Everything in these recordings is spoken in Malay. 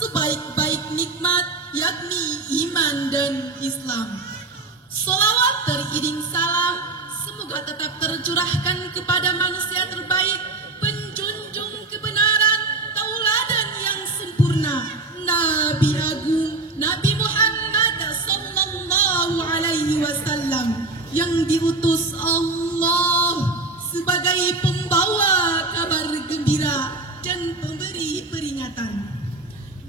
sebaik-baik nikmat, yakni iman dan Islam. Sholawat teriring salam semoga tetap tercurahkan kepada manusia terbaik, penjunjung kebenaran, tauladan yang sempurna, Nabi Agung, Nabi Muhammad sallallahu alaihi wasallam, yang diutus Allah sebagai pembawa kabar gembira dan pemberi peringatan.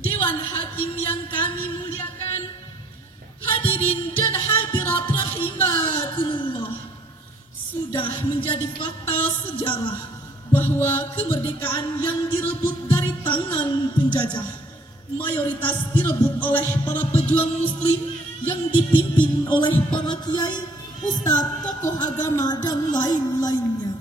Dewan Hakim yang kami muliakan, hadirin dan hadirat rahimakumullah, sudah menjadi fakta sejarah bahwa kemerdekaan yang direbut dari tangan penjajah mayoritas direbut oleh para pejuang muslim yang dipimpin oleh para kiai, ustadz, tokoh agama, dan lain-lainnya.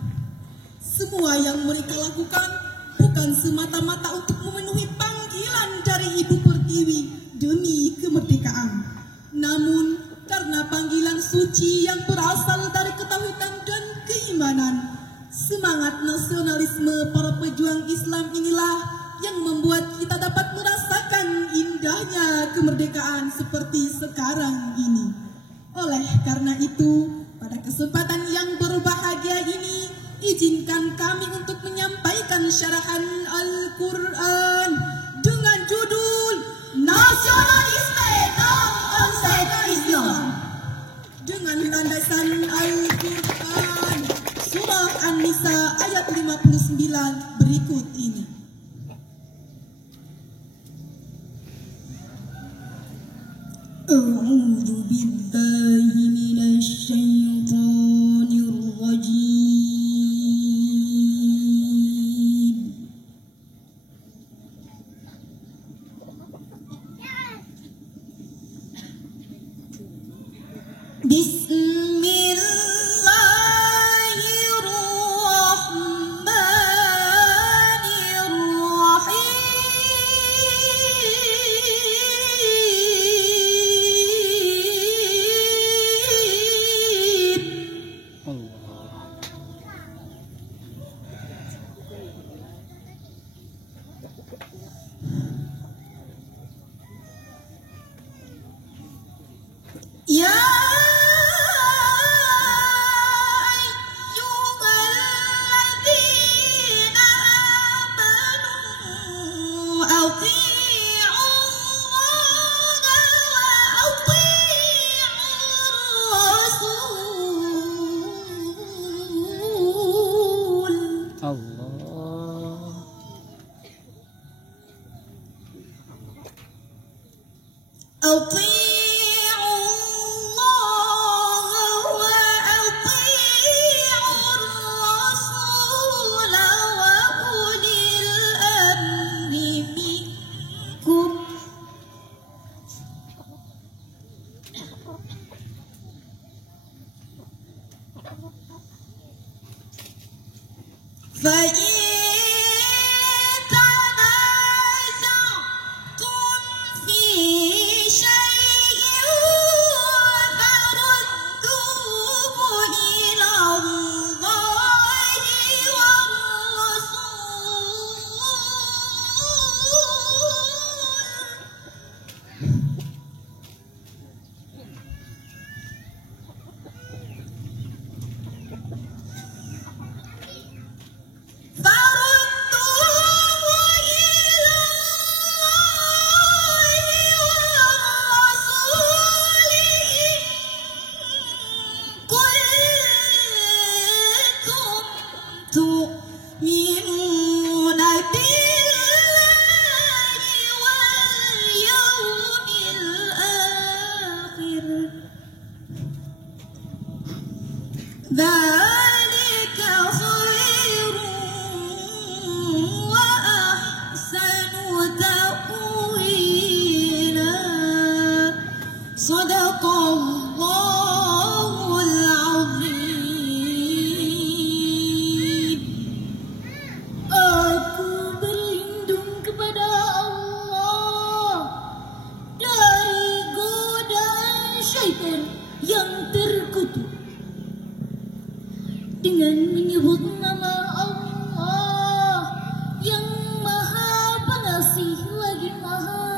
Semua yang mereka lakukan bukan semata-mata untuk memenuhi panggilan dari Ibu Pertiwi demi kemerdekaan, namun karena panggilan suci yang berasal dari ketawitan dan keimanan. Semangat nasionalisme para pejuang Islam inilah yang membuat kita dapat merasakan indahnya kemerdekaan seperti sekarang ini. Oleh karena itu, pada kesempatan yang berbahagia ini, izinkan kami untuk menyampaikan syarahan Al-Quran dengan judul Nasionalisme dan Konsep Islam, dengan landasan Al-Quran Surah An-Nisa ayat 59 berikut ini. A'udzu billahi minasy syaithanir rajim. dengan menyebut nama Allah yang Maha Pengasih lagi Maha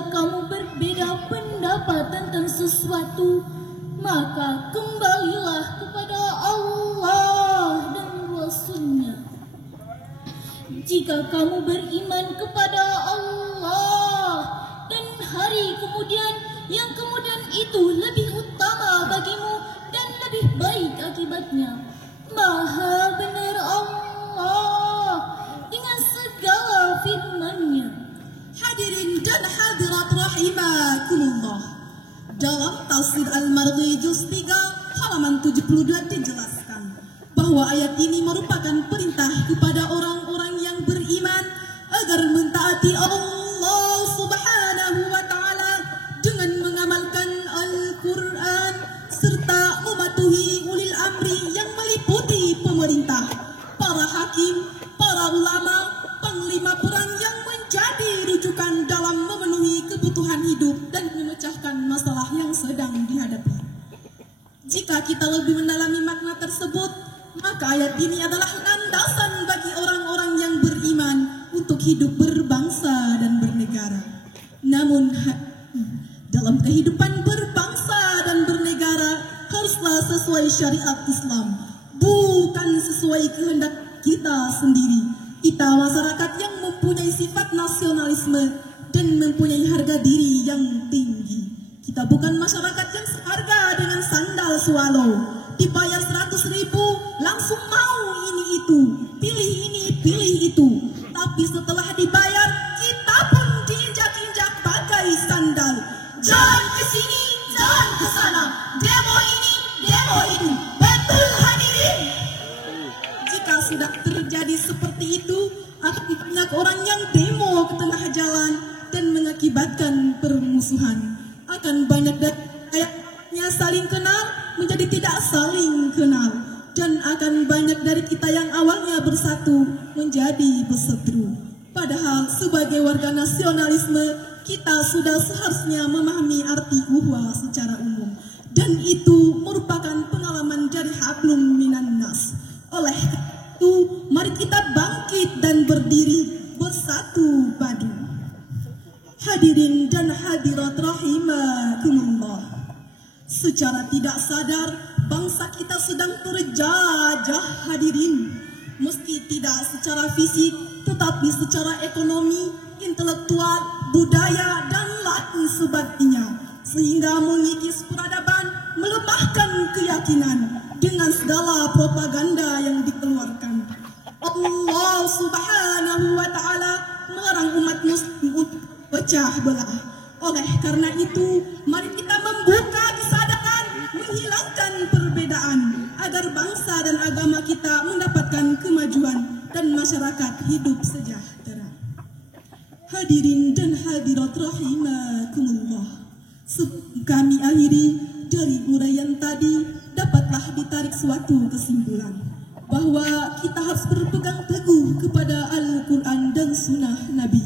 Jika kamu berbeda pendapat tentang sesuatu, maka kembalilah kepada Allah dan Rasul-Nya. Jika kamu beriman kepada Allah dan hari kemudian, yang kemudian itu lebih utama bagimu dan lebih baik akibatnya, Maha benar Allah dengan segala firman-Nya. Hadirin dan hadirat rahimakumullah. Dalam tafsir Al-Marghi juz 3 halaman 72 dijelaskan bahwa ayat ini merupakan perintah kepada orang-orang yang beriman agar mentaati Allah Subhanahu wa taala dengan mengamalkan Al-Qur'an serta mematuhi ulil amri yang meliputi pemerintah, para hakim, para ulama, panglima perang yang menjadi rujukan dalam memenuhi kebutuhan hidup dan memecahkan masalah yang sedang dihadapi. Jika kita lebih mendalami makna tersebut, maka ayat ini adalah landasan bagi orang-orang yang beriman untuk hidup berbangsa dan bernegara. Namun, dalam kehidupan berbangsa dan bernegara haruslah sesuai syariat Islam, bukan sesuai kehendak kita sendiri. Kita masyarakat yang mempunyai sifat nasionalisme dan mempunyai harga diri yang tinggi. Kita bukan masyarakat yang seharga dengan sandal swallow, dibayar 100.000 langsung mau ini itu, pilih ini pilih itu. Tapi setelah dibayar, kita pun diinjak-injak pakai sandal. Jalan ke sini, jalan ke sana, demo ini, demo itu. Betul hadirin. Jika sudah terjadi seperti itu, akan banyak orang yang demo ke tengah jalan dan mengakibatkan permusuhan. Akan banyak kayaknya saling kenal menjadi tidak saling kenal, dan akan banyak dari kita yang awalnya bersatu menjadi berseteru. Padahal sebagai warga nasionalisme, kita sudah seharusnya memahami arti uhwah secara umum, dan itu merupakan pengalaman dari hablum minan nas. Oleh itu, mari kita bangkit dan berdiri bersatu padu. Hadirin dan hadirat rahimakumullah. Secara tidak sadar, bangsa kita sedang terjajah hadirin. Meski tidak secara fisik, tetapi secara ekonomi, intelektual, budaya, dan lain sebagainya. Sehingga mengikis peradaban, melemahkan keyakinan dengan segala propaganda yang dikeluarkan. Allah Subhanahu wa ta'ala melarang umat muslim untuk pecah belah. Oleh karena itu, mari kita membuka kesadaran, menghilangkan perbedaan, agar bangsa dan agama kita mendapatkan kemajuan dan masyarakat hidup sejahtera. Hadirin dan hadirat rahimakumullah. Sebelum kami akhiri, dari uraian tadi dapatlah ditarik suatu kesimpulan bahwa kita harus berpegang teguh kepada Al-Quran dan Sunnah Nabi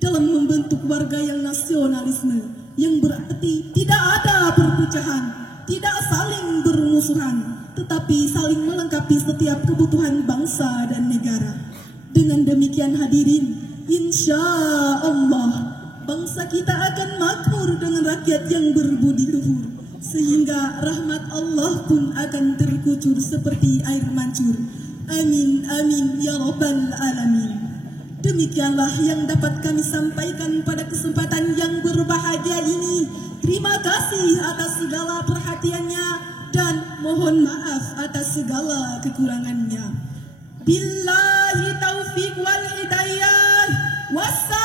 dalam membentuk warga yang nasionalisme, yang berarti tidak ada perpecahan, tidak saling bermusuhan, tetapi saling melengkapi setiap kebutuhan bangsa dan negara. Dengan demikian hadirin, insya Allah bangsa kita akan makmur dengan rakyat yang berbudi luhur, sehingga rahmat Allah pun akan terkucur seperti air mancur. Amin, amin, ya rabbal alamin. Demikianlah yang dapat kami sampaikan pada kesempatan yang berbahagia ini. Terima kasih atas segala perhatiannya dan mohon maaf atas segala kekurangannya. Billahi taufiq wal hidayah. Wassalam.